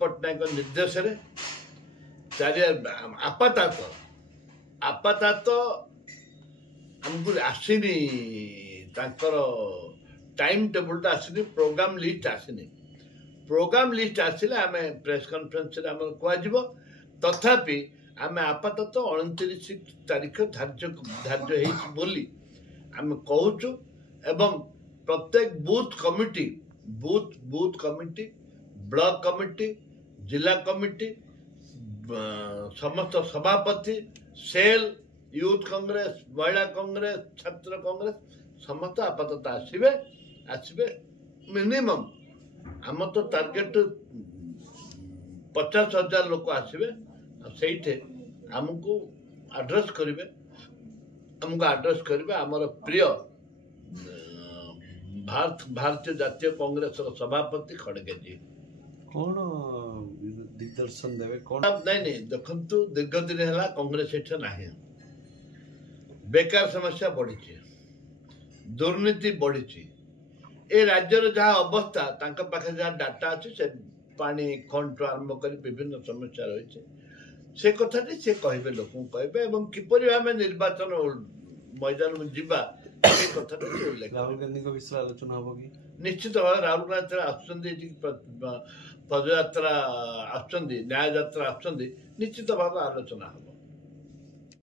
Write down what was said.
पट्टनायक निर्देश चारि आपातत आमको आसनी टाइम टेबुल आसनी प्रोग्राम लिस्ट आसनी प्रोग्राम लिस्ट आसिले आम प्रेस कॉन्फ्रेंस कह तथापि आम आपातत 29 तारीख धार्य बोली आम कहूँ एवं प्रत्येक बूथ कमिटी ब्लॉक कमिटी जिला कमिटी समस्त सभापति सेल यूथ कांग्रेस महिला कांग्रेस छात्र कांग्रेस समस्त आपातत आसबे मिनिमम आम तो टार्गेट 50,000 लोक आसबे से आमको आड्रेस करेंगे आमर प्रिय भारतीय जातीय कांग्रेस सभापति खड़गे जी कौन दिग्दर्शन देवे कौन नहीं देखु दीर्घ दिन है कांग्रेस ना बेकार समस्या बढ़ी दुर्नीति बढ़ी ए राज्यर जहाँ अवस्था पाखे जहाँ डाटा अच्छे से पानी खंड आरंभ कर विभिन्न समस्या रही से कथाटी से कहे लोक कहे किपर भाव निर्वाचन मैदान में जीवा से कथाटी से उल्लेख राहुल गांधी विषय आलोचना हम कि निश्चित भाव राहुल गांधी पदयात्रा न्याय यात्रा निश्चित भाव आलोचना हम।